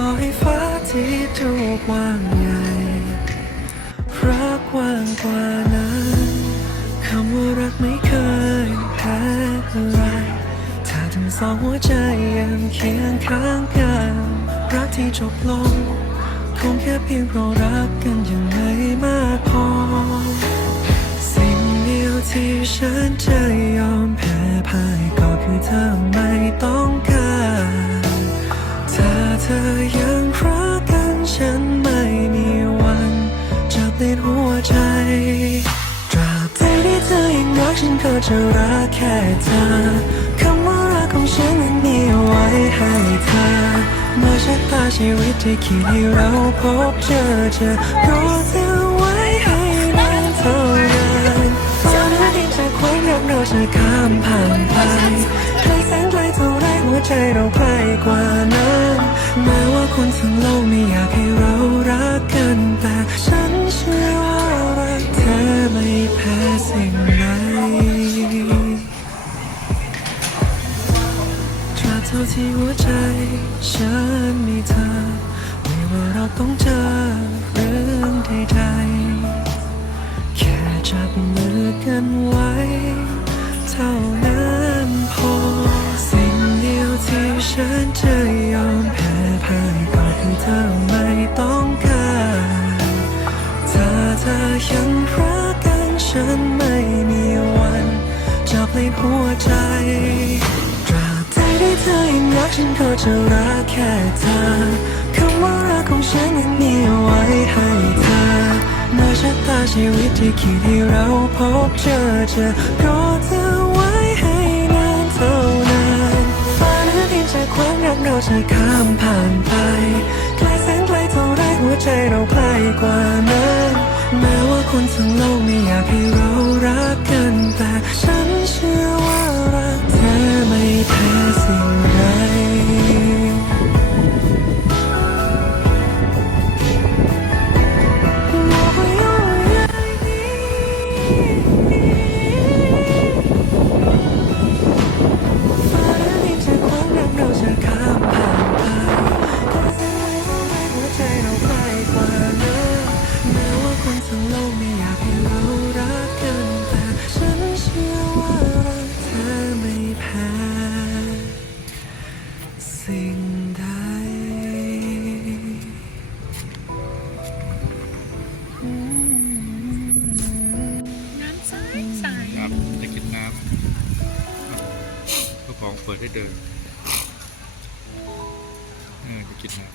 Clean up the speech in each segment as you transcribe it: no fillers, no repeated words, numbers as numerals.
ต่อให้ฟ้าที่ดูกว้างใหญ่รักกว้างกว่านั้นคำว่ารักไม่เคยแพ้อะไรถ้าทั้งสองหัวใจยังเคียงข้างกันรักที่จบลงคงแค่เพียงเพราะรักกันยังไม่มากพอสิ่งเดียวที่ฉันจะยอมแพ้พ่ายก็คือเธอไม่ต้องการถ้าเธอยังรักกันฉันไม่มีวันจะเปลี่ยนหัวใจตราบใดที่เธอยังรักฉันก็จะรักแค่เธอคำว่ารักของฉันนั้นมีไว้ให้เธอเมื่อชะตาชีวิตที่คิดให้เราพบเจอรอเธอไว้ให้นานเท่านั้นฟ้าและดินจะคว้างรักเราจะข้ามผ่านไปไกลแสนไกลเท่าไรหัวใจเราใกล้กว่านั้นแม้ว่าคนทั้งโลกไม่อยากให้เรารักกันแต่ฉันเชื่อว่ารักเธอไม่แพ้สิ่งใดตราบเท่าที่หัวใจฉันมีเธอไม่ว่าเราต้องเจอเรื่องใดๆแค่จับมือกันไว้เท่านั้นพอสิ่งเดียวที่ฉันจะยอมแพ้พ่ายก็คือเธอไม่ต้องการถ้าเธอยังรักกันฉันไม่มีวันจะเปลี่ยนหัวใจตราบใดที่เธอยังรักฉันก็จะรักแค่เธอคำว่ารักของฉันนั้นมีไว้ให้เธอเมื่อชะตาชีวิตที่คิดให้เราพบเจอรอเธอไว้ให้นานเท่านั้นฟ้าและดินจะคว้างรักเราจะข้ามผ่านไปไกลแสนไกลเท่าไรหัวใจเราใกล้กว่านั้นแม้ว่าคนทั้งโลกไม่อยากให้เรารักกันแต่ฉันเชื่อว่ารักเธอไม่แพ้สิ่งใดสิ่งใดน้ำใสใสครับจะกินน้ำก็ของเปิดให้เดินจะกินน้ำ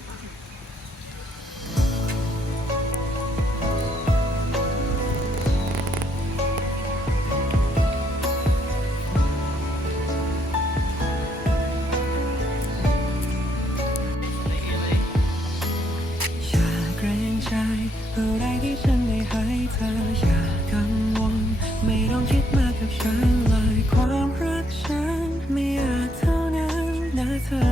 อะไรที่ฉันได้ให้เธออย่ากังวลไม่ต้องคิดมากกับฉันเลยความรักฉันไม่อาจเท่านั้นนะเธอ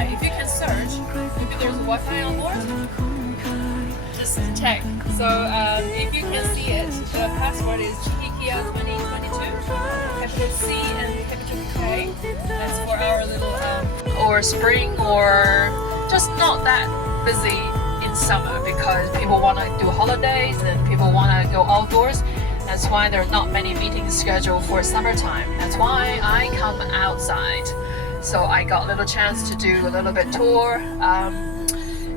try. If you can search, maybe there's Wi-Fi on board. Just check. So if you can see it, the password is Chikikia2022, capital C and capital K. That's for our little or spring or just not that busy in summer because people want to do holidays and people want to go outdoors. That's why there are not many meetings scheduled for summertime. That's why I come outside. So I got a little chance to do a little bit tour.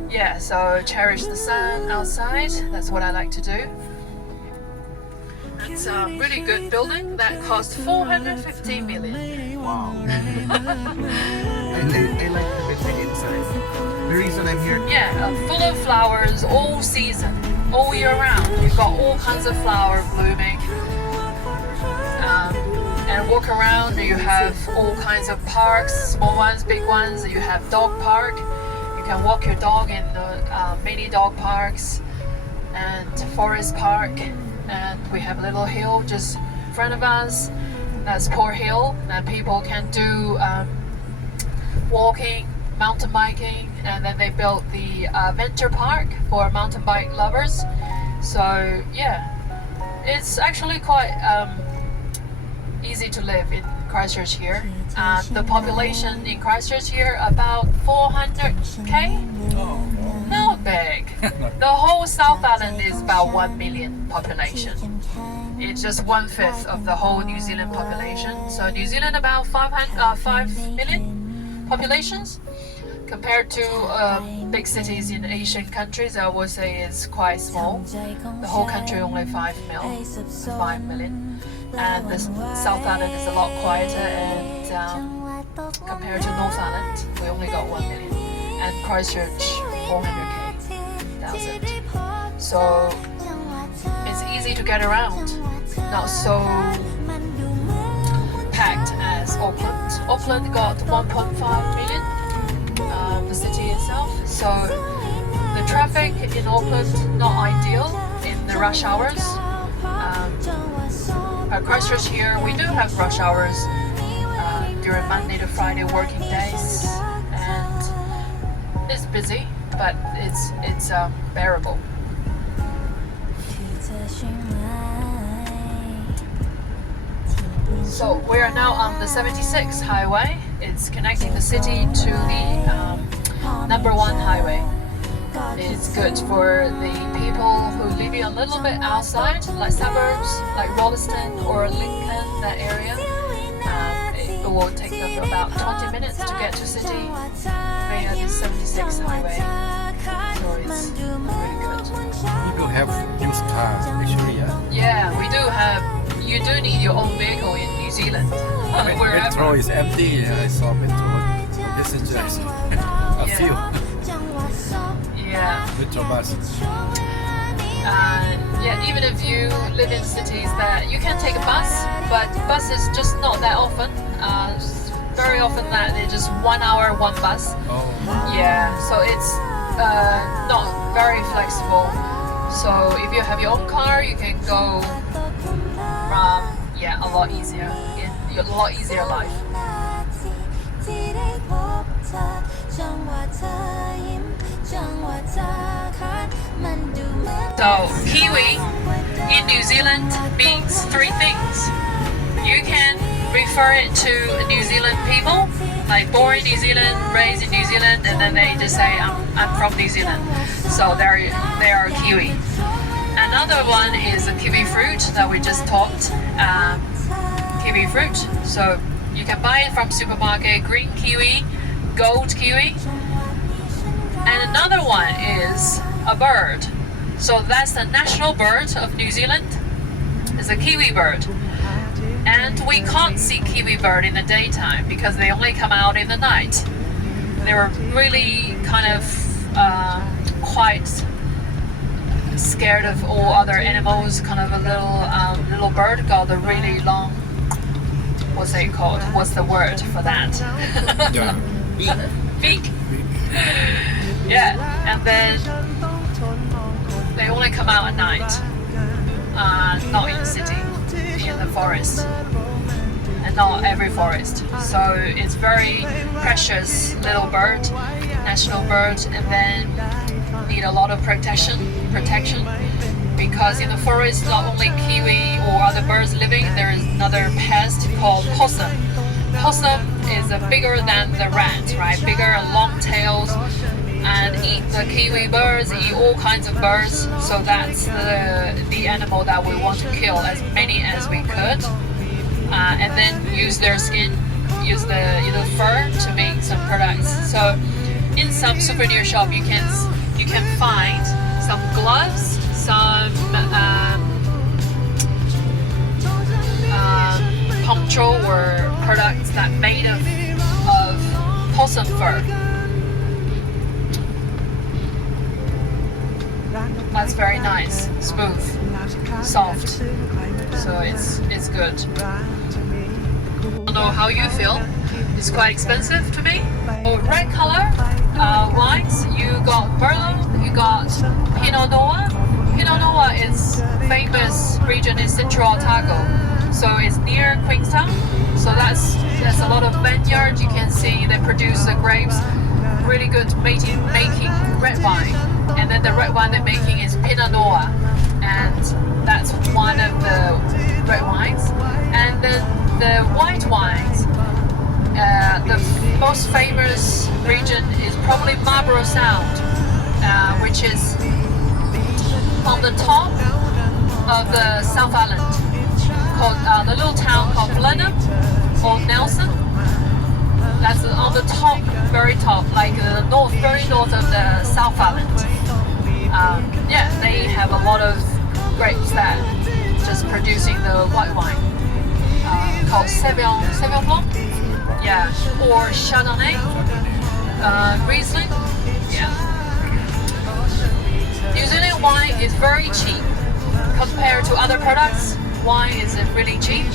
Yeah, so cherish the sun outside. That's what I like to do. It's a really good building that cost 450 million. Wow. I like the building inside. The reason I'm here. Yeah, full of flowers all season, all year round. You've got all kinds of flowers blooming. And walk around, you have all kinds of parks, small ones, big ones. You have dog park. You can walk your dog in the mini dog parks and forest park. And we have a little hill just in front of us. That's Port Hill, and people can do walking, mountain biking, and then they built the venture park for mountain bike lovers. So yeah, it's actually quite easy to live in Christchurch here. The population in Christchurch here about 400k. Not big. The whole South Island is about 1 million population. It's just 1/5 of the whole New Zealand population. So New Zealand about 5 million populations. Compared to big cities in Asian countries, I would say it's quite small. The whole country only 5 million. And the South Island is a lot quieter, and compared to North Island, we only got 1 million. And Christchurch, 400,000. So it's easy to get around, not so packed as Auckland. Auckland got 1.5 million, the city itself. So the traffic in Auckland not ideal in the rush hours. Christchurch here, we do have rush hours during Monday to Friday working days, and it's busy, but it's bearable. So we are now on the 76 highway. It's connecting the city to the #1 highway. It's good for the people who live a little bit outside, like suburbs, like Rolleston or Lincoln, that area. It will take them about 20 minutes to get to city via the 76 highway. So it's really good. You do have used cars actually, yeah? Yeah, we do have. You do need your own vehicle in New Zealand. Metro is empty. I saw metro. This is just a few. Yeah. Metro bus. Yeah, even if you live in cities that you can take a bus, but bus is just not that often. Very often that it's just 1 hour, one bus. Oh. Yeah, so it's not very flexible. So if you have your own car, you can go a lot easier in a lot easier life. So Kiwi in New Zealand means 3 things. You can refer it to New Zealand people, like born in New Zealand, raised in New Zealand, and then they just say I'm from New Zealand. So they are Kiwi. Another one is a kiwi fruit that we just talked. Kiwi fruit. So you can buy it from supermarket, green kiwi, gold kiwi. And another one is a bird. So that's the national bird of New Zealand. It's a kiwi bird. And we can't see kiwi bird in the daytime because they only come out in the night. They were really kind of quite scared of all other animals. Kind of a little bird got a really long, what's it called? What's the word for that? Yeah. Beak. Yeah, and then they only come out at night, not in the city, in the forest. And not every forest. So it's very precious little bird, national bird, and then need a lot of protection because in the forest not only kiwi or other birds living, there is another pest called possum. Possum is bigger than the rat, right? Bigger and long tails, and eat the kiwi birds, eat all kinds of birds. So that's the animal that we want to kill, as many as we could, and then use their skin, use the fur to make some products. So in some souvenir shop you can find some gloves, some poncho or products that made of possum fur. That's very nice, smooth, soft. So it's good. I don't know how you feel. It's quite expensive to me. Red color wines. You got Merlot. You got Pinot Noir. Pinot Noir is famous region in Central Otago. So it's near Queenstown. So there's a lot of vineyards. You can see they produce the grapes. Really good making red wine. And then the red wine they're making is Pinot Noir. And that's one of the red wines. And then the white wines, the most famous region is probably Marlborough Sound, which is on the top of the South Island, called the little town called Blenheim or Nelson. That's on the top, very top, like the very north of the South Island. Yeah, they have a lot of grapes that just producing the white wine called Sauvignon Blanc, yeah, or Chardonnay, Riesling, yeah. New Zealand wine is very cheap compared to other products. Wine is really cheap.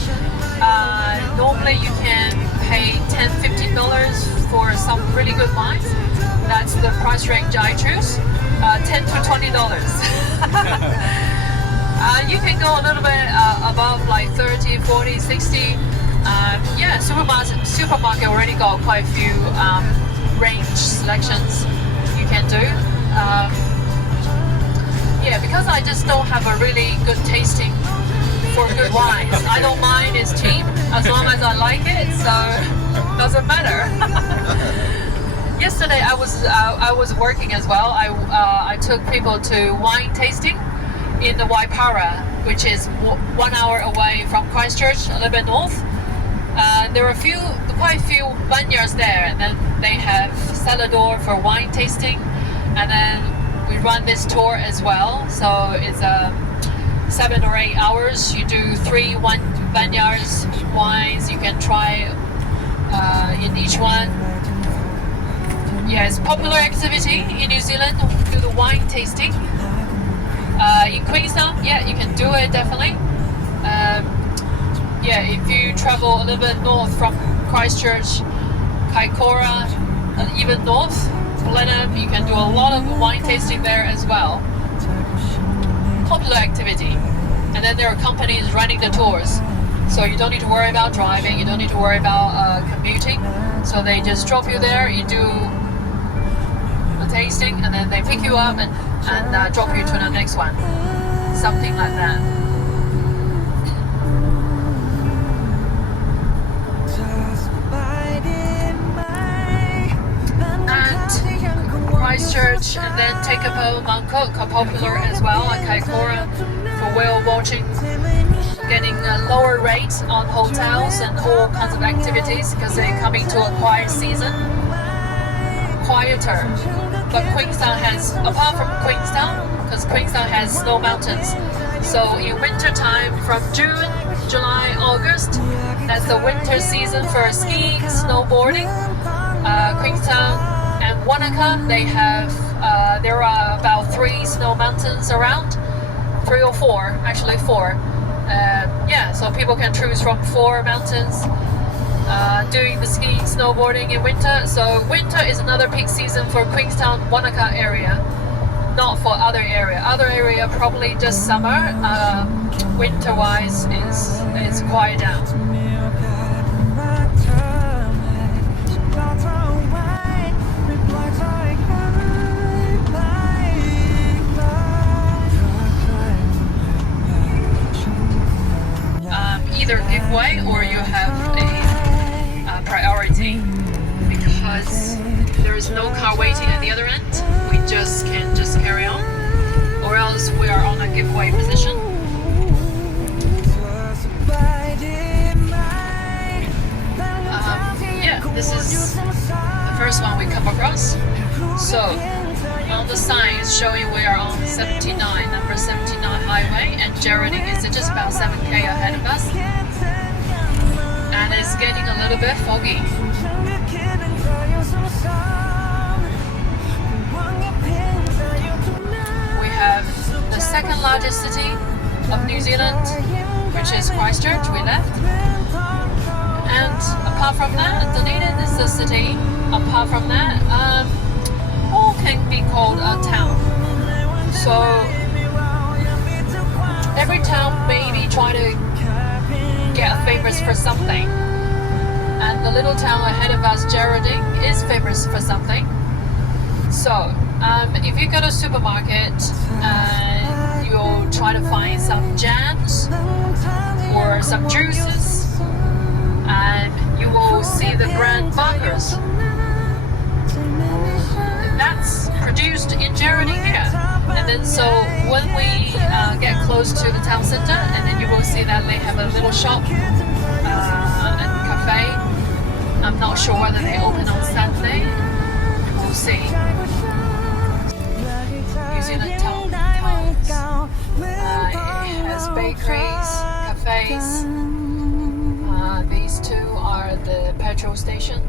Normally you can pay $10-15 for some really good wines. That's the price range I choose. $10 to $20. You can go a little bit above, like 30, 40, 60. Yeah, supermarket already got quite a few range selections you can do. Yeah, because I just don't have a really good tasting for good wines. I don't mind, it's cheap as long as I like it, so doesn't matter. Yesterday I was working as well. I took people to wine tasting in the Waipara, which is 1 hour away from Christchurch, a little bit north. There are quite a few vineyards there, and then they have cellar door for wine tasting, and then we run this tour as well. So it's 7 or 8 hours. You do 3 vineyards, wines. You can try in each one. Yeah, it's a popular activity in New Zealand to do the wine tasting. In Queenstown, yeah, you can do it definitely. Yeah, if you travel a little bit north from Christchurch, Kaikoura, and even north, Blenheim, you can do a lot of wine tasting there as well. Popular activity. And then there are companies running the tours. So you don't need to worry about driving, you don't need to worry about commuting. So they just drop you there, you do a tasting, and then they pick you up and drop you to the next one. Something like that. And Christchurch and then Tekapo, Mangkok are popular as well, like Kaikoura for whale watching, getting a lower rate on hotels and all kinds of activities because they're coming to a quiet season. Quieter. But Queenstown has, apart from Queenstown, because Queenstown has snow mountains, so in winter time from June, July, August, that's the winter season for skiing, snowboarding. Queenstown and Wanaka, they have, there are about 3 snow mountains around, 3 or 4, actually 4. Yeah, so people can choose from 4 mountains. Doing the skiing, snowboarding in winter. So winter is another peak season for Queenstown, Wanaka area, not for other area. Other area probably just summer. Winter-wise is quiet down. this is the first one we come across. So on the sign is showing we are on 79, number 79 highway, and Geraldine is just about 7k ahead of us, and it's getting a little bit foggy. We have the second largest city of New Zealand, which is Christchurch. We left, and apart from that, Dunedin is the city. Apart from that, all can be called a town. So every town maybe try to get famous for something, and the little town ahead of us, Geraldine, is famous for something. So if you go to a supermarket, you'll try to find some jams or some juices, and you will see the brand Barker's. That's produced in Geraldine here. And then so when we get close to the town center, and then you will see that they have a little shop and cafe. I'm not sure whether they open on Saturday. We'll see. New Zealand towns. It has bakeries, cafes. These two are the petrol station.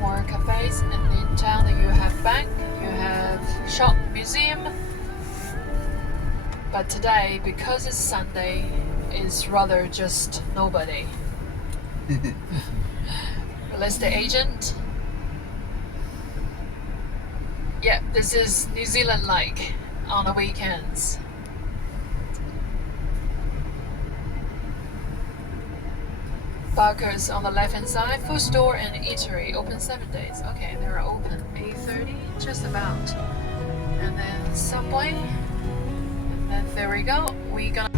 More cafes, and in town you have bank, you have shop, museum. But today, because it's Sunday, is rather just nobody. Real estate agent. Yeah, this is New Zealand like on the weekends. Barker's on the left hand side, food store and eatery, open 7 days. Okay, they're open 8:30, just about. And then Subway, and then there we go. We gonna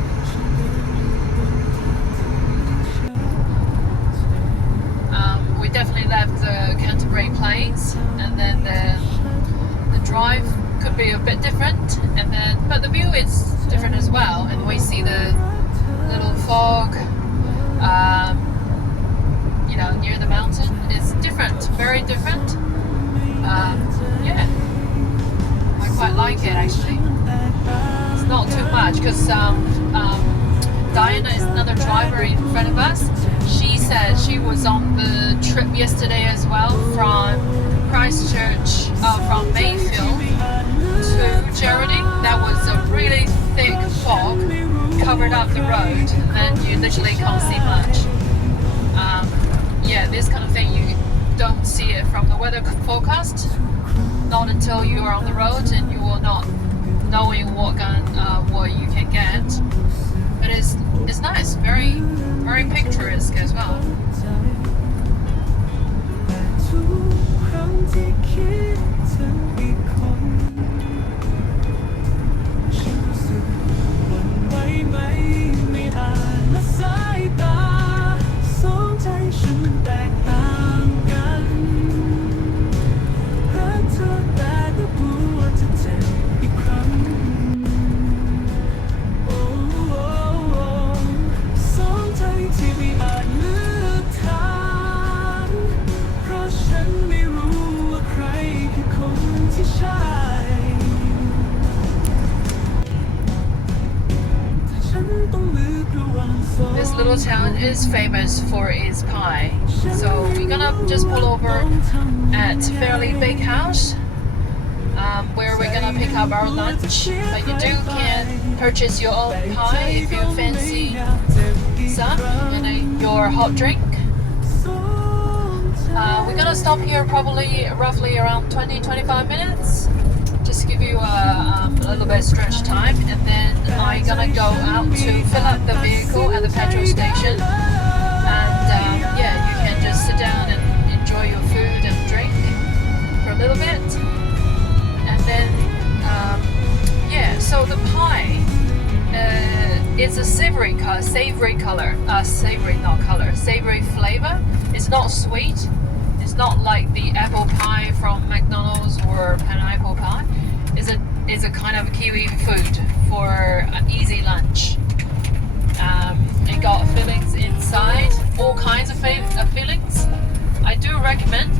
we definitely left the Canterbury Plains, and then the drive could be a bit different, and then but the view is different as well, and we see the little fog. You know, near the mountain. It's different, very different. Yeah, I quite like it actually. It's not too much because Diana is another driver in front of us. She said she was on the trip yesterday as well from Christchurch, from Mayfield to Geraldine. That was a really thick fog covered up the road, and you literally can't see much. Yeah, this kind of thing you don't see it from the weather forecast, not until you are on the road and you will not knowing what you can get. But it's nice, very very picturesque as well. This little town is famous for its pie, so we're gonna just pull over at Fairly Big House, where we're gonna pick up our lunch. But you can purchase your own pie if you fancy some, and your hot drink. We're gonna stop here probably roughly around 20-25 minutes. Just give you a little bit stretch time, and then I'm gonna go out to fill up the vehicle at the petrol station, and yeah, you can just sit down and enjoy your food and drink for a little bit, and then yeah. So the pie is a savory flavor. It's not sweet. It's not like the apple pie from McDonald's or pineapple pie. It's a kind of Kiwi food for an easy lunch. It got fillings inside. all kinds of feelings. I do recommend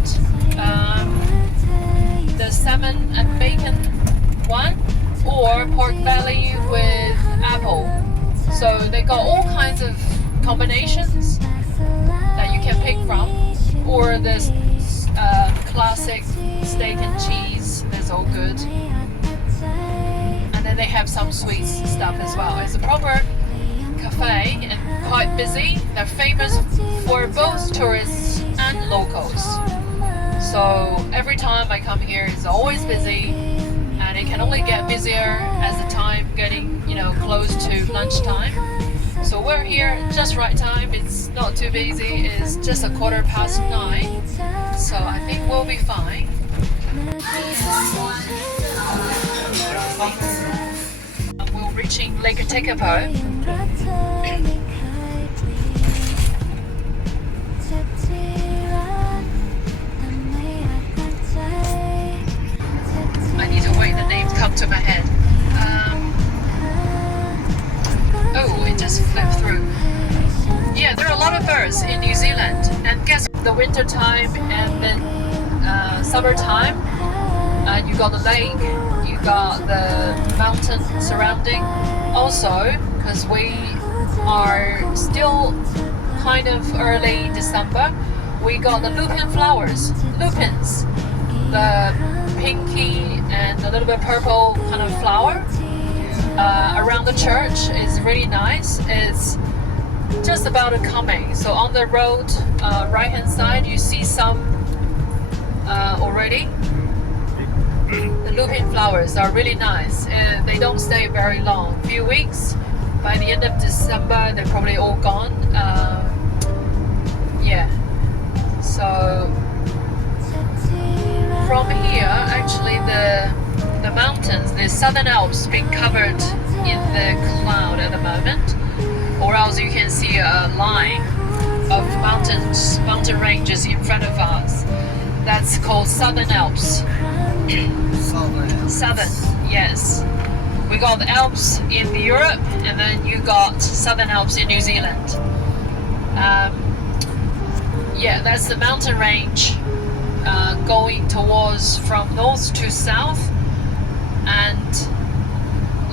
the salmon and bacon one, or pork belly with apple. So they got all kinds of combinations that you can pick from, or this classic steak and cheese. That's all good. And then they have some sweet stuff as well. It's a proper cafe and quite busy. They're famous for both tourists and locals. So every time I come here, it's always busy, and it can only get busier as the time getting, close to lunchtime. So we're here just right time. It's not too busy. It's just 9:15. So I think we'll be fine. We're reaching Lake Tekapo. I need to wait the names come to my head. Oh, it just flipped through. Yeah, there are a lot of birds in New Zealand, and guess the winter time and then summertime. You got the lake, you got the mountain surrounding. Also, because we are still kind of early December, we got the lupin flowers, lupins, the pinky and a little bit purple kind of flower around the church is really nice. It's just about coming. So on the road, right hand side, you see some already. The lupin flowers are really nice, and they don't stay very long. A few weeks. By the end of December, they're probably all gone. Yeah. So from here, actually, the mountains, the Southern Alps, being covered in the cloud at the moment, or else you can see a line of mountain ranges in front of us. That's called Southern Alps. Southern, yes. We got the Alps in Europe, and then you got Southern Alps in New Zealand. Yeah, that's the mountain range going towards from north to south, and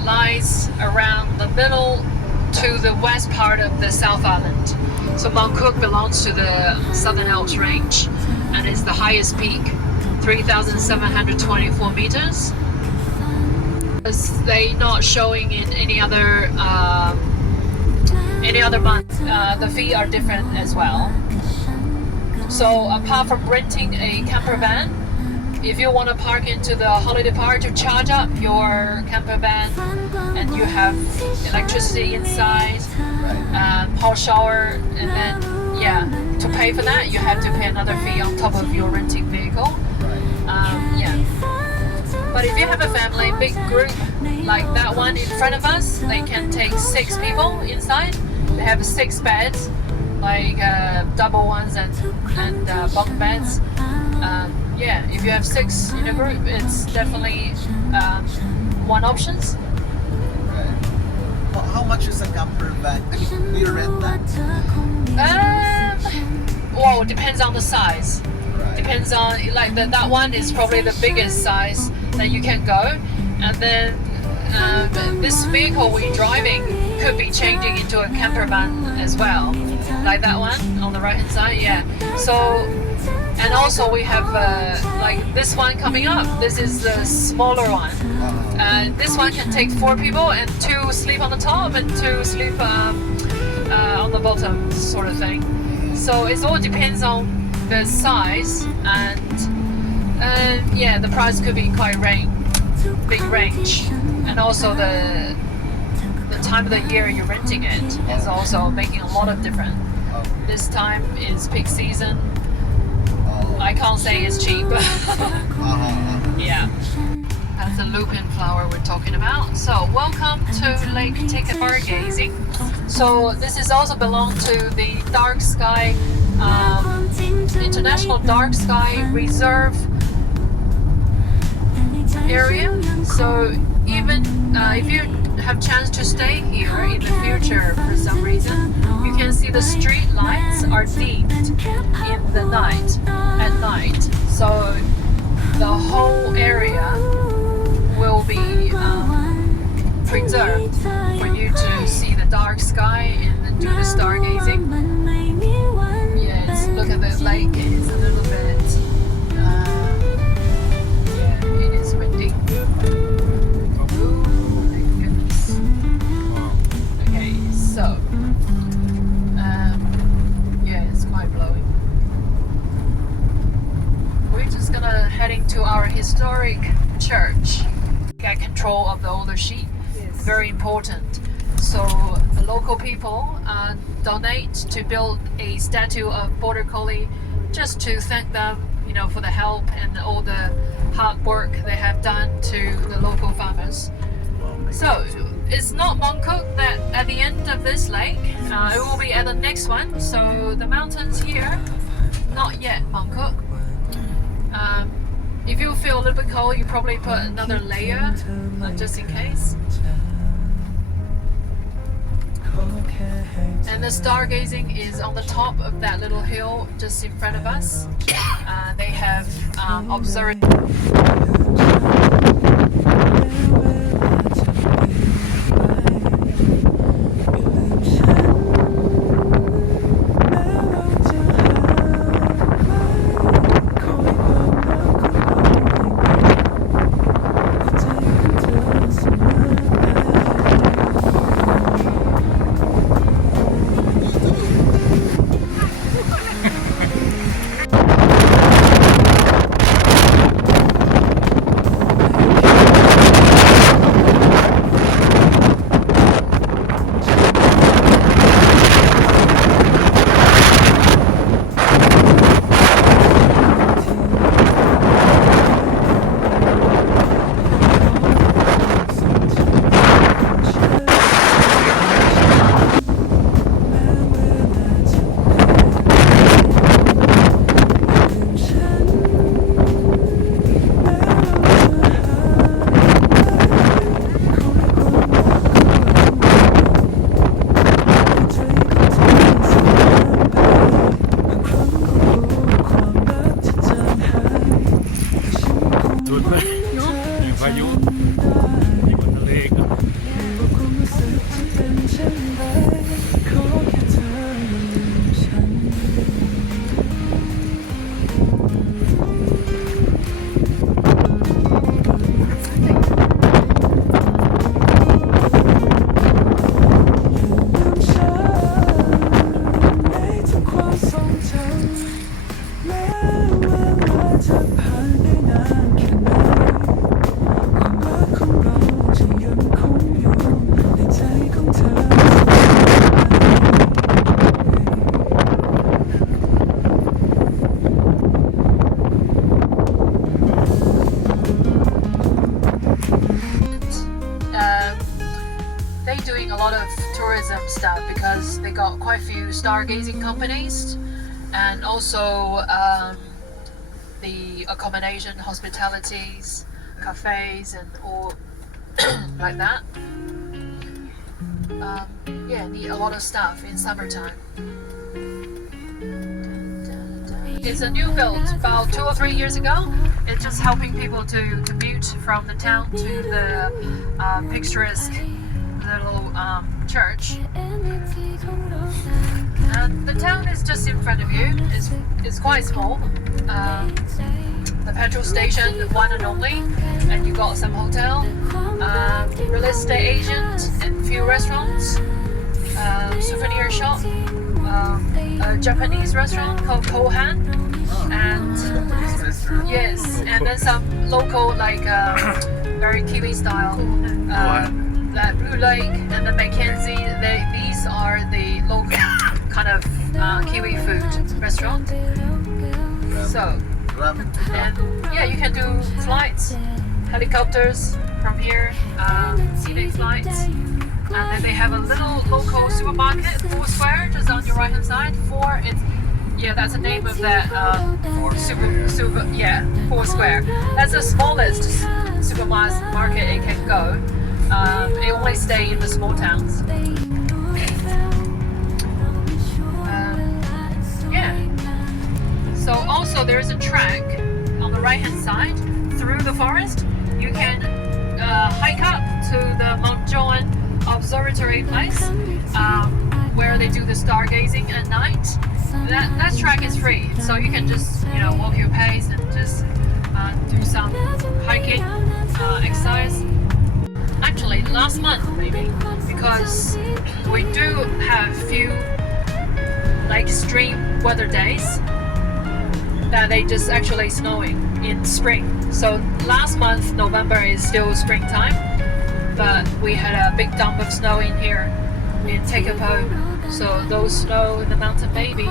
lies around the middle to the west part of the South Island. So Mount Cook belongs to the Southern Alps range, and is the highest peak, 3,724 meters. They not showing in any other month. The fees are different as well. So apart from renting a camper van, if you want to park into the holiday park to charge up your camper van, and you have electricity inside, hot shower, and then to pay for that you have to pay another fee on top of your renting vehicle. But if you have a family, big group like that one in front of us, they can take 6 people inside. They have 6 beds, like double ones and bunk beds. If you have 6 in a group, it's definitely one option. Right. Well, how much is a camper van? I mean, do you rent that? Well, it depends on the size. Right. Depends on, like that one is probably the biggest size that you can go, and then this vehicle we're driving could be changing into a camper van as well, like that one on the right hand side. So, and also we have like this one coming up. This is the smaller one. This one can take 4 people, and 2 sleep on the top and 2 sleep on the bottom, sort of thing. So it all depends on the size, and the price could be quite big range, and also the time of the year you're renting it is also making a lot of difference. This time is peak season. I can't say it's cheap. Yeah, that's the lupin flower we're talking about. So welcome to Lake Tekapo gazing. So this is also belong to the dark sky International Dark Sky Reserve area. So even if you have chance to stay here in the future for some reason, you can see the street lights are dimmed in the night, at night. So the whole area will be preserved for you to see the dark sky and do the stargazing. Yes, look at the lake. It is a little bit, yeah, it is windy. Oh my goodness. Okay, so, yeah, it's quite blowing. We're just gonna heading to our historic church. Get control of the older sheep. Very important. So the local people donate to build a statue of Border Collie, just to thank them, you know, for the help and all the hard work they have done to the local farmers. So it's not Mongkok that at the end of this lake. It will be at the next one. So the mountains here, not yet Mongkok. If you feel a little bit cold, you probably put another layer just in case. And the stargazing is on the top of that little hill just in front of us. They have observed. Doing a lot of tourism stuff because they got quite a few stargazing companies, and also the accommodation, hospitalities, cafes, and all like that. Yeah, need a lot of stuff in summertime. It's a new build about 2 or 3 years ago. It's just helping people to commute from the town to the picturesque little church. And the town is just in front of you. It's quite small. The petrol station, one and only, and you got some hotel, real estate agent, and few restaurants, souvenir shop, a Japanese restaurant called Kohan, and yes, and then some local like very Kiwi style. That Blue Lake and the Mackenzie, these are the local kind of Kiwi food restaurant. So, and yeah, you can do flights, helicopters from here, scenic flights. And then they have a little local supermarket, Foursquare, just on your right hand side. Yeah, that's the name of that Foursquare. That's the smallest supermarket it can go. They only stay in the small towns. Yeah. So also there's a track on the right hand side through the forest. You can hike up to the Mount Joan observatory place where they do the stargazing at night. That track is free, so you can just walk your pace and just do some hiking exercise. Actually, last month maybe, because we do have few like extreme weather days that they just actually snowing in spring. So last month November is still springtime, but we had a big dump of snow in here in Tekapo. So those snow in the mountain maybe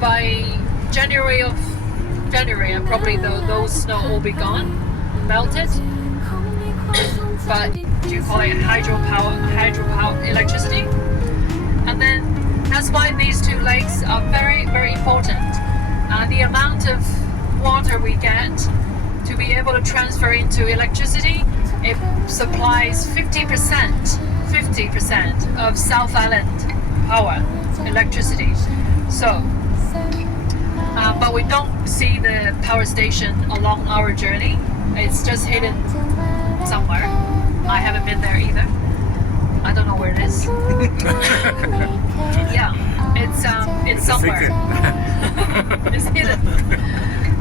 by January and probably those snow will be gone, melted. But do you call it hydropower electricity? And then that's why these two lakes are very, very important. The amount of water we get to be able to transfer into electricity, it supplies 50% of South Island power electricity. So, but we don't see the power station along our journey. It's just hidden somewhere. I haven't been there either. I don't know where it is. Yeah, it's somewhere. It's hidden.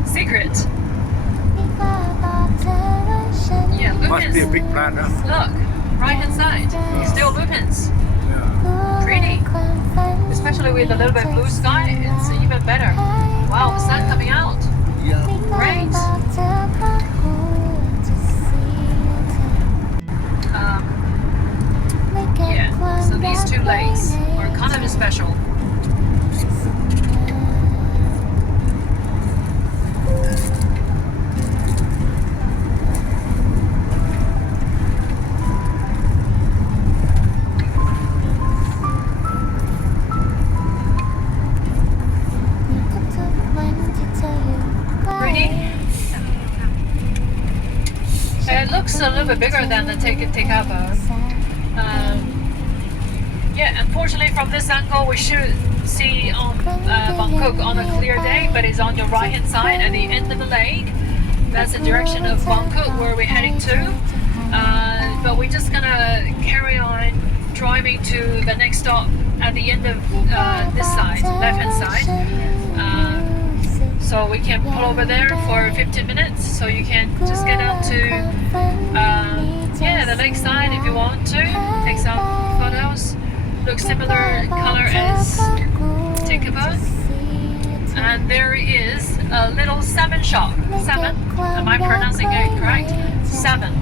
Secret. Yeah, lupins. Must be a big plant, huh? Look, right hand side. Still lupins. Pretty. Especially with a little bit blue sky, it's even better. Wow, the sun coming out. Yeah. Great. Yeah, so these two lakes are kind of special. It looks a little bit bigger than the Tekapo. Yeah, unfortunately from this angle we should see on Bangkok on a clear day, but it's on your right hand side at the end of the lake. That's the direction of Bangkok where we're heading to. But we're just gonna carry on driving to the next stop at the end of this side, left hand side. So we can pull over there for 15 minutes, so you can just get out to the lakeside if you want to, take some photos. Looks similar color as Tekapo. And there is a little salmon shop. Salmon? Am I pronouncing it correct? Salmon.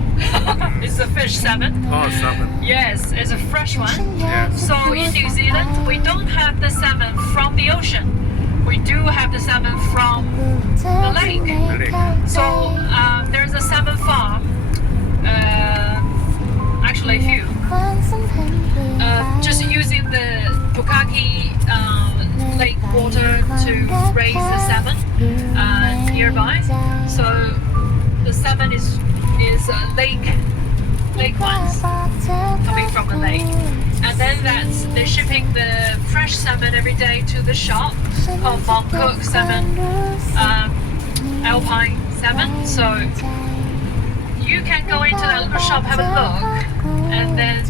It's a fish salmon. Oh, salmon. Yes, it's a fresh one. Yeah. So in New Zealand, we don't have the salmon from the ocean. We do have the salmon from the lake. The lake. So there's a salmon farm. Actually, a few. Just using the Pukaki lake water to raise the salmon nearby. So the salmon is lake ones coming from the lake. And then they're shipping the fresh salmon every day to the shop called Bangkok salmon, alpine salmon. So you can go into that little shop, have a look, and then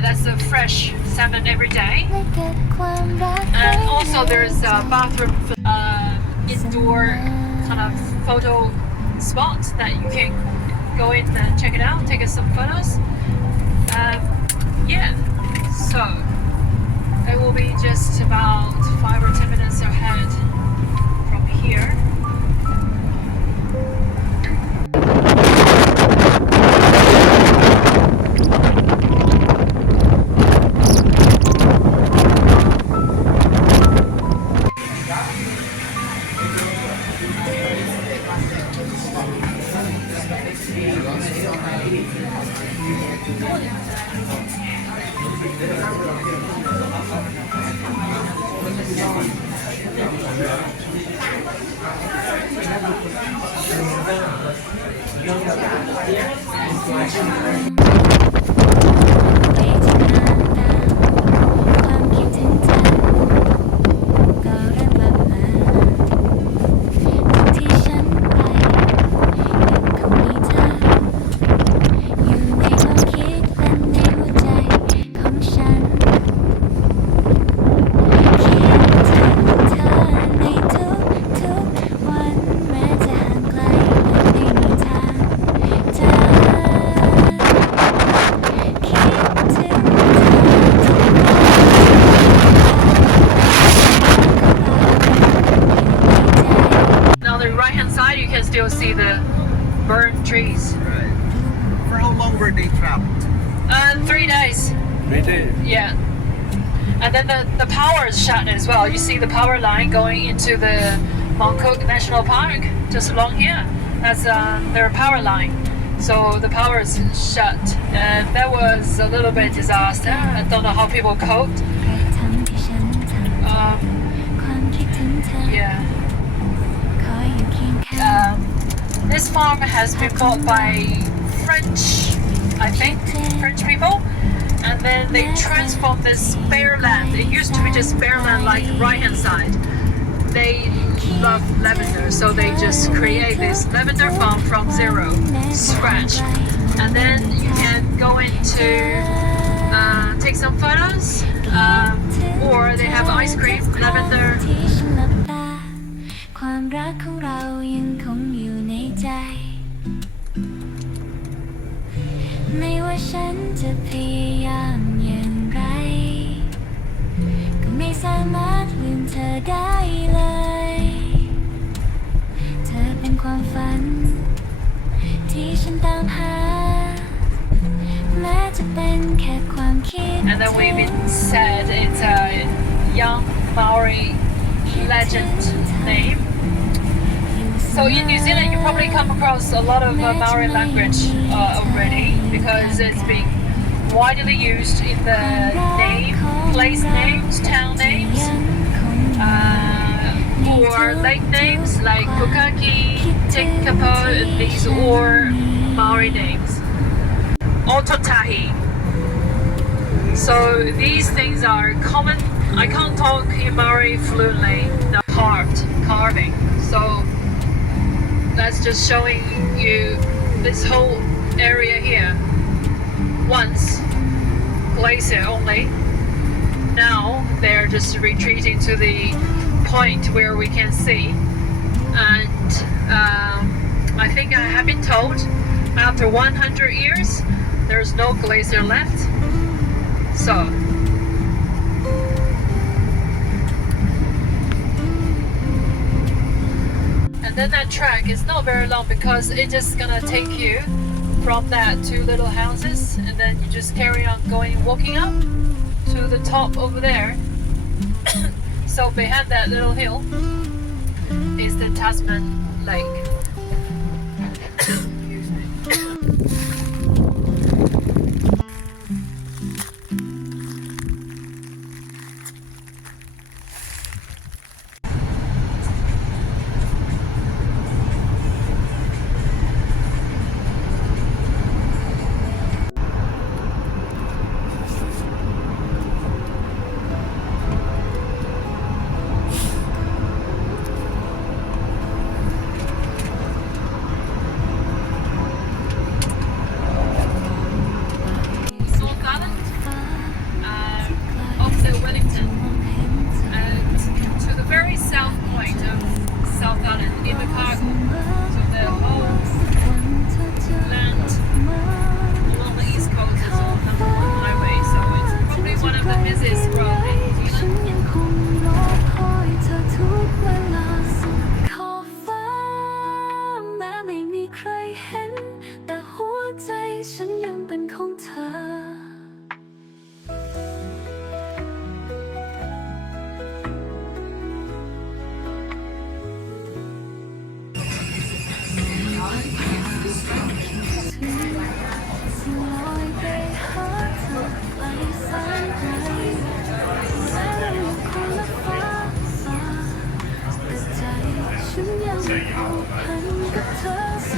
that's the fresh salmon every day. And also there's a bathroom, indoor kind of photo spot that you can go in and check it out, take some photos. So it will be just about 5 or 10 minutes ahead from here. You can still see the burned trees. Right. For how long were they trapped? 3 days. 3 days. Yeah. And then the power is shut as well. You see the power line going into the Mount Cook National Park just along here. That's their power line. So the power is shut. And that was a little bit disaster. I don't know how people coped. Yeah. This farm has been bought by French, I think, French people, and then they transformed this bare land. It used to be just bare land like right hand side. They love lavender, so they just create this lavender farm from zero, scratch. And then you can go into take some photos, or they have ice cream, lavender. ความรักของเรายังคงอยู่ในใจไม่ว่าฉันจะพยายามอย่างไรก็ไม่สามารถลืมเธอได้เลยเธอเป็นความฝันที่ฉันตามหาแม้จะเป็นแค่ความคิด And then we've been said it's a young Maori legend name. So in New Zealand, you probably come across a lot of Maori language already because it's being widely used in the name, place names, town names, or lake names like Pukaki, Tekapo, these are Maori names. Ototahi. So these things are common. I can't talk in Maori fluently. No, carving. So that's just showing you this whole area here. Once glacier only. Now they're just retreating to the point where we can see. And I think I have been told after 100 years there's no glacier left. So and then that track is not very long because it's just gonna take you from that to little houses, and then you just carry on walking up to the top over there. So behind that little hill is the Tasman Lake. Excuse me.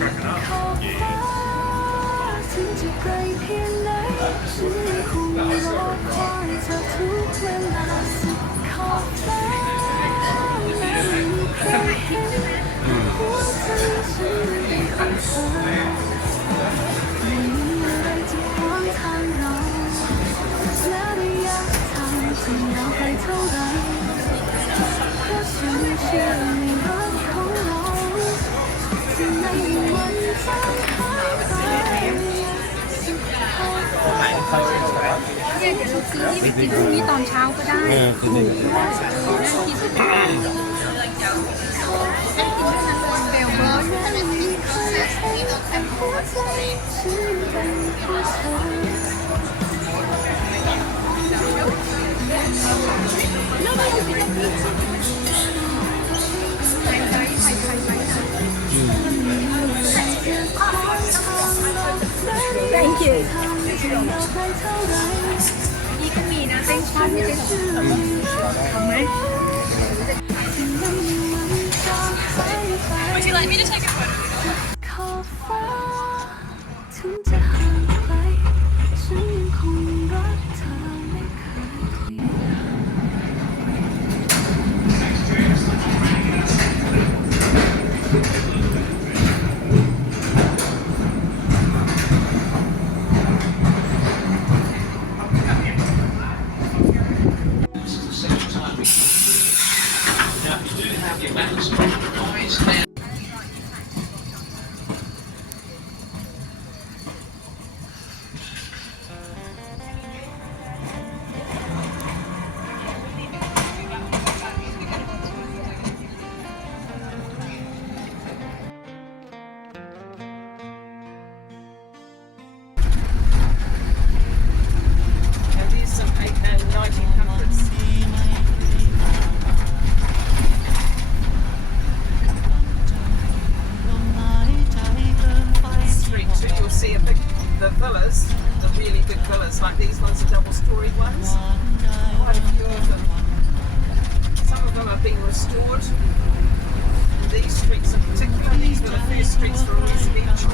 ขอบฟ้าถึงจะไกลเพียงไหนฉันยังคงรอคอยเธอทุกเวลาสุดขอบฟ้าและไม่มีใครเห็นหัวใจฉันเป็นของเธอไม่มีอะไรจะขวางทางเราและระยะทางจะยาวไกลเท่าไรเพราะฉันเชื่อในรักของเราที่ไม่มีวันจางหายไปสุดขอบฟ้า เนี่ยเดี๋ยวเราซื้อนี่ไปกินพรุ่งนี้ตอนเช้าก็ได้ถูกด้วยนั่งกินไปก่อนนั่งกินด้วยนะเบลร้อนด้วย หัวใจฉันเป็นของเธอ thank you นี่ก็มีนะเต้นชาติไม่เป็นทำไหม Would you like me to take a photo? ขอบฟ้าถึงจะห่างไกลฉันยังคงรักเธอไม่เคยเปลี่ยน And these some 1900s. Street too, you'll see the villas, the really big villas, like these ones, the double-storied ones. Quite a few of them. Some of them are being restored. And these streets in particular, these were the first streets for residential,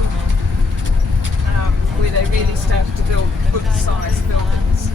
where they really started to build good-sized buildings.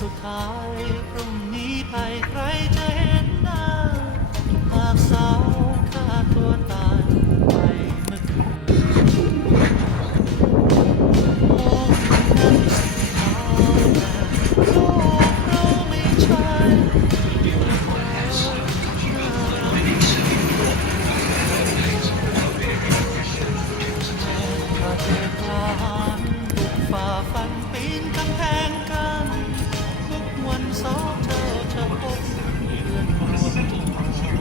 สุดท้ายพรุ่งนี้ไปใครจะเห็นหน้าหากสาวฆ่าตัวตายไปเมื่อคืนห้องนั้นสีขาวแต่โลกเราไม่ใช่ถ้าเธอกล้าหาญบุกฝ่าฟันปีนกำแพงกันทุกวันเสาร์เธอจะพบเพื่อนร่วมทาง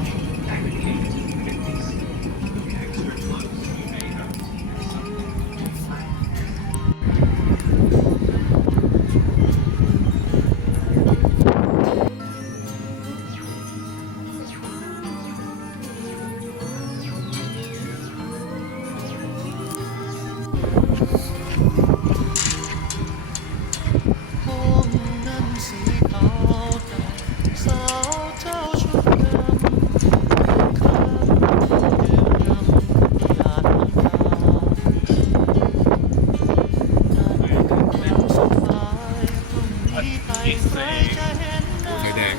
ห้องนั้นสีขาวแต่สาวเจ้าชุดดำข้างเดียวดำหยาดน้ำตาการเป็นวันสุดท้ายพรุ่งนี้ไปใครจะเห็นหน้า ไฟแดง